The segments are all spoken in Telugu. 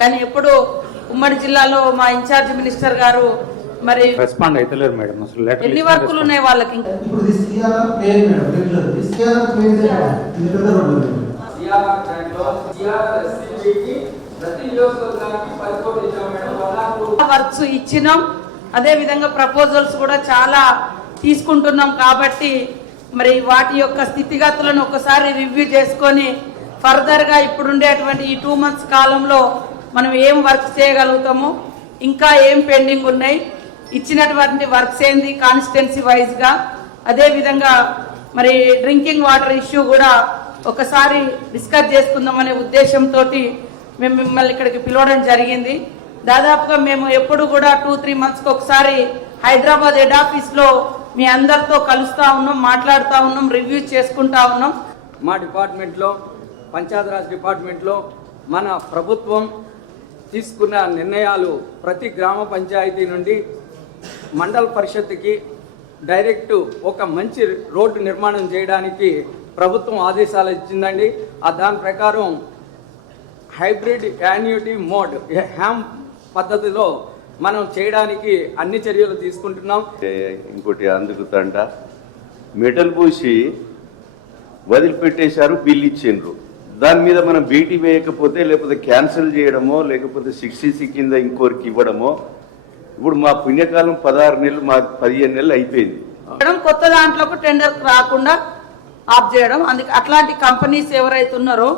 కానీ ఎప్పుడు ఉమ్మడి జిల్లాలో మా ఇన్ఛార్జ్ మినిస్టర్ గారు మరి రెస్పాండ్ అవుతలేరు మేడం అసలు లెటర్ ఎన్ని వర్కులు ఉన్నాయి వాళ్ళకి ఇంకా? ఇప్పుడు సిఆర్ఆర్ పేరు మేడం రెగ్యులర్ పేరు ట్రాక్లో సిఆర్ఆర్ ఎస్సీబీకి ప్రతి నియోజకవర్గానికి పది కోట్లు ఇచ్చాం మేడం. వల్లాపూర్ వర్క్స్ ఇచ్చినాం. అదే విధంగా ప్రపోజల్స్ కూడా చాలా తీసుకుంటున్నాం కాబట్టి మరి వాటి యొక్క స్థితిగతులను ఒకసారి రివ్యూ చేసుకొని ఫర్దర్గా ఇప్పుడు ఉండేటువంటి ఈ టూ మంత్స్ కాలంలో మనం ఏం వర్క్ చేయగలుగుతాము ఇంకా ఏం పెండింగ్ ఉన్నాయి ఇచ్చినటువంటి వర్క్స్ ఏంది కాన్స్టిట్యున్సీ వైజ్గా అదేవిధంగా అదే విధంగా మరి డ్రింకింగ్ వాటర్ ఇష్యూ కూడా ఒకసారి డిస్కస్ చేసుకుందామనే ఉద్దేశంతో మేము మిమ్మల్ని ఇక్కడికి పిలవడం జరిగింది. దాదాపుగా మేము ఎప్పుడు కూడా టూ త్రీ మంత్స్కి ఒకసారి హైదరాబాద్ హెడ్ ఆఫీస్లో మీ అందరితో కలుస్తూ ఉన్నాం మాట్లాడుతూ ఉన్నాం రివ్యూ చేసుకుంటా ఉన్నాం. మా డిపార్ట్మెంట్లో పంచాయతీరాజ్ డిపార్ట్మెంట్లో మన ప్రభుత్వం తీసుకున్న నిర్ణయాలు ప్రతి గ్రామ పంచాయతీ నుండి మండల పరిషత్కి డైరెక్ట్ ఒక మంచి రోడ్డు నిర్మాణం చేయడానికి ప్రభుత్వం ఆదేశాలు ఇచ్చిందండి. ఆ దాని ప్రకారం హైబ్రిడ్ యాన్యుటీ మోడ్ హ్యామ్ పద్ధతిలో మనం చేయడానికి అన్ని చర్యలు తీసుకుంటున్నాం. ఇంకోటి అందుకుతంట మెటల్ పూసి వదిలిపెట్టేశారు బిల్ ఇచ్చిండ్రు. దాని మీద మనం బీటీ వేయకపోతే లేకపోతే క్యాన్సిల్ చేయడమో లేకపోతే సిక్స్టీసీ కింద ఇంకోరికి ఇవ్వడమో ఇప్పుడు మా పుణ్యకాలం పదహారు నెలలు మా పదిహేను నెలలు అయిపోయింది. మేడం కొత్త దాంట్లోకి టెండర్ రాకుండా ఆఫ్ చేయడం అందుకే అట్లాంటి కంపెనీస్ ఎవరైతే ఉన్నారో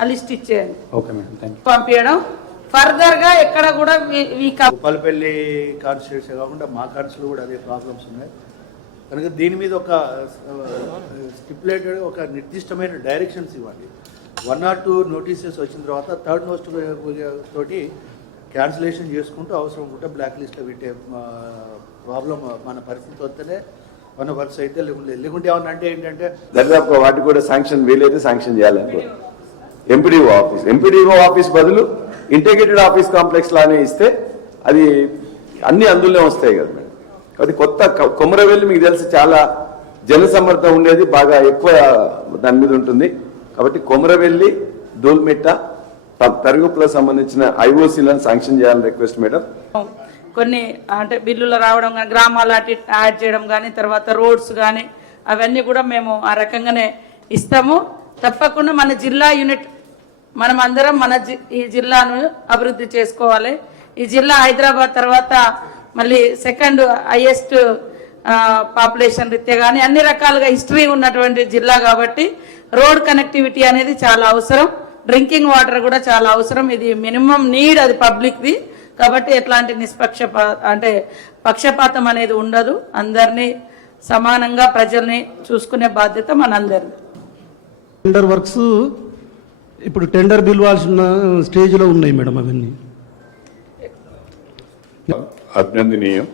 ఆ లిస్ట్ ఇచ్చేయండి. ఓకే మేడం థ్యాంక్ పంపించడం ఫర్దర్గా ఎక్కడ కూడా ఈ- ఈ కం- భూపాలపల్లి కాన్స్టిట్యూన్సీ కాకుండా మా కాన్స్టిట్యూన్సీ కూడా అదే ప్రాబ్లమ్స్ ఉన్నాయి. కనుక దీని మీద ఒక స్టిపులేటెడ్ ఒక నిర్దిష్టమైన డైరెక్షన్స్ ఇవ్వండి. వన్ ఆర్ టూ నోటీసెస్ వచ్చిన తర్వాత థర్డ్ నోస్ట్ తోటి క్యాన్సిలేషన్ చేసుకుంటూ అవసరం ఉంటే బ్లాక్ లిస్ట్లో పెట్టే ప్రాబ్లం మన పరిస్థితి వస్తేనే మన వర్క్స్ అయితే లేకుంటే లేకుంటే ఏమన్నా అంటే ఏంటంటే దరిదాపుగా వాటికి కూడా శాంక్షన్ వీలైతే శాంక్షన్ చేయాలనుకో ఎంపీడీఓ ఆఫీస్ ఎంపీడీఓ ఆఫీస్ బదులు ఇంటిగ్రేటెడ్ ఆఫీస్ కాంప్లెక్స్ లానే ఇస్తే అది అన్ని అందులోనే వస్తాయి కదా మేడం. అది కొత్త కొమరవెల్లి మీకు తెలిసి చాలా జనసమర్థ ఉండేది బాగా ఎక్కువ దాని మీద ఉంటుంది. కాబట్టి కొమరవెల్లి దూల్మిట్ట త- తరుగుపులకు సంబంధించిన ఐఓసీలను శాంక్షన్ చేయాలని రిక్వెస్ట్ మేడం. కొన్ని అంటే బిల్లులు రావడం కానీ గ్రామాలు అటు యాడ్ చేయడం కానీ తర్వాత రోడ్స్ కానీ అవన్నీ కూడా మేము ఆ రకంగానే ఇస్తాము. తప్పకుండా మన జిల్లా యూనిట్ మనం అందరం మన జి ఈ జిల్లాను అభివృద్ధి చేసుకోవాలి. ఈ జిల్లా హైదరాబాద్ తర్వాత మళ్ళీ సెకండ్ హైయెస్ట్ పాపులేషన్ రీత్యా కానీ అన్ని రకాలుగా హిస్టరీ ఉన్నటువంటి జిల్లా కాబట్టి రోడ్ కనెక్టివిటీ అనేది చాలా అవసరం. డ్రింకింగ్ వాటర్ కూడా చాలా అవసరం. ఇది మినిమం నీడ్ అది పబ్లిక్ది కాబట్టి ఎట్లాంటి నిష్పక్షపా అంటే పక్షపాతం అనేది ఉండదు. అందరినీ సమానంగా ప్రజల్ని చూసుకునే బాధ్యత మనందరిది. టెండర్ వర్క్స్ ఇప్పుడు టెండర్ పిలవాల్సిన స్టేజ్లో ఉన్నాయి మేడం అవన్నీ. అభినందనీయం.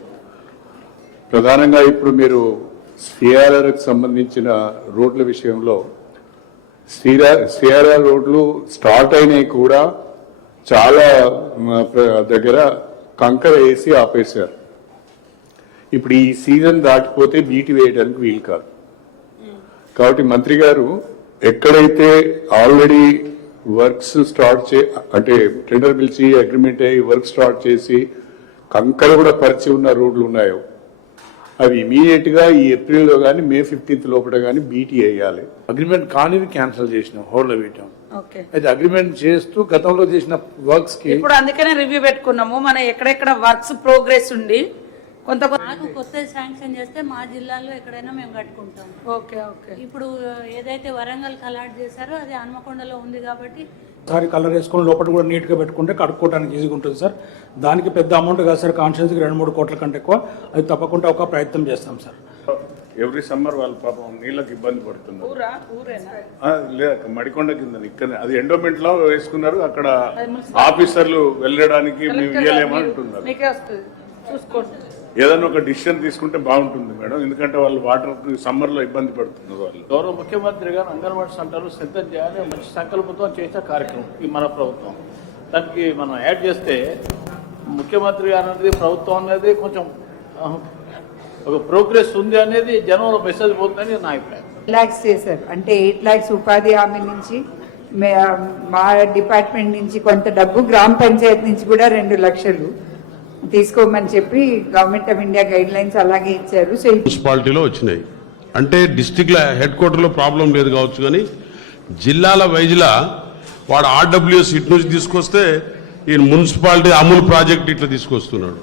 ప్రధానంగా ఇప్పుడు మీరు సిఆర్ఆర్కి సంబంధించిన రోడ్ల విషయంలో సిఆర్ సిఆర్ఆర్ రోడ్లు స్టార్ట్ అయినాయి కూడా చాలా దగ్గర కంకర వేసి ఆపేశారు. ఇప్పుడు ఈ సీజన్ దాటిపోతే నీటి వేయడానికి వీలు కాదు. కాబట్టి మంత్రి గారు ఎక్కడైతే ఆల్రెడీ వర్క్స్ స్టార్ట్ చే అంటే టెండర్ పిలిచి అగ్రిమెంట్ అయ్యి వర్క్ స్టార్ట్ చేసి కంకర కూడా పరిచి ఉన్న రోడ్లు ఉన్నాయో అవి ఇమీడియట్గా ఈ ఏప్రిల్లో కానీ మే ఫిఫ్టీన్త్ లోపల కానీ బీటీ వేయాలి అగ్రిమెంట్ కానివి క్యాన్సిల్ చేసినాం హోల్డ్లో పెట్టాం. ఓకే. అయితే అగ్రిమెంట్ చేస్తూ గతంలో చేసిన వర్క్స్కి ఇప్పుడు అందుకనే రివ్యూ పెట్టుకున్నాము. మన ఎక్కడెక్కడ వర్క్స్ ప్రోగ్రెస్ ఉండి కొంత మాకు కొత్త శాంక్షన్ చేస్తే మా జిల్లాలో ఎక్కడైనా మేము కట్టుకుంటాం. Okay okay. ఇప్పుడు ఏదైతే వరంగల్ అలాట్ చేశారో అది హన్మకొండలో ఉంది కాబట్టి ఒకసారి కలర్ వేసుకొని లోపల కూడా నీట్గా పెట్టుకుంటే కడుక్కోవడానికి ఈజీగా ఉంటుంది సార్. దానికి పెద్ద అమౌంట్ కాదు సార్ కాన్షియన్స్కి రెండు మూడు కోట్ల కంటే ఎక్కువ. అది తప్పకుండా ఒక ప్రయత్నం చేస్తాం సార్. ఎవ్రీ సమ్మర్ వాళ్ళు పాపం నీళ్ళకి ఇబ్బంది పడుతున్నారు. ఊరా? ఊరేనా? ఆ, లేదు మడికొండ కింద ఇక్కడ అది ఎండోమెంట్లో వేసుకున్నారు అక్కడ ఆఫీసర్లు వెళ్ళడానికి మేము ఇవ్వలేమని అంటున్నారు. ఏదైనా ఒక డిసిషన్ తీసుకుంటే బాగుంటుంది మేడం. ఎందుకంటే వాళ్ళు వాటర్ సమ్మర్లో ఇబ్బంది పడుతున్నారు వాళ్ళు. గౌరవ ముఖ్యమంత్రి గారు అంగన్వాడీ సెంటర్లు సిద్ధం చేయాలని మంచి సంకల్పంతో చేసిన కార్యక్రమం ఈ మన ప్రభుత్వం. దానికి మనం యాడ్ చేస్తే ముఖ్యమంత్రి గారు అనేది ప్రభుత్వం అనేది కొంచెం ఒక ప్రోగ్రెస్ ఉంది అనేది జనంలో మెసేజ్ పోతుందని నా అభిప్రాయం. ల్యాక్స్ చేశారు. అంటే ఎయిట్ ల్యాక్స్ ఉపాధి హామీ నుంచి మే- మా డిపార్ట్మెంట్ నుంచి కొంత డబ్బు గ్రామ పంచాయతీ నుంచి కూడా రెండు లక్షలు. తీసుకోమని చెప్పి government of India guidelines అలాగే ఇచ్చారు. సో మున్సిపాలిటీలో వచ్చినాయి. అంటే డిస్టిక్ల హెడ్ క్వార్టర్లో ప్రాబ్లం లేదు కావచ్చు కానీ జిల్లాల వైజ్లా వాడు ఆర్డబ్ల్యూఎస్ ఇటు నుంచి తీసుకొస్తే ఈయన మున్సిపాలిటీ అమూల్ ప్రాజెక్ట్ ఇట్లా తీసుకొస్తున్నాడు.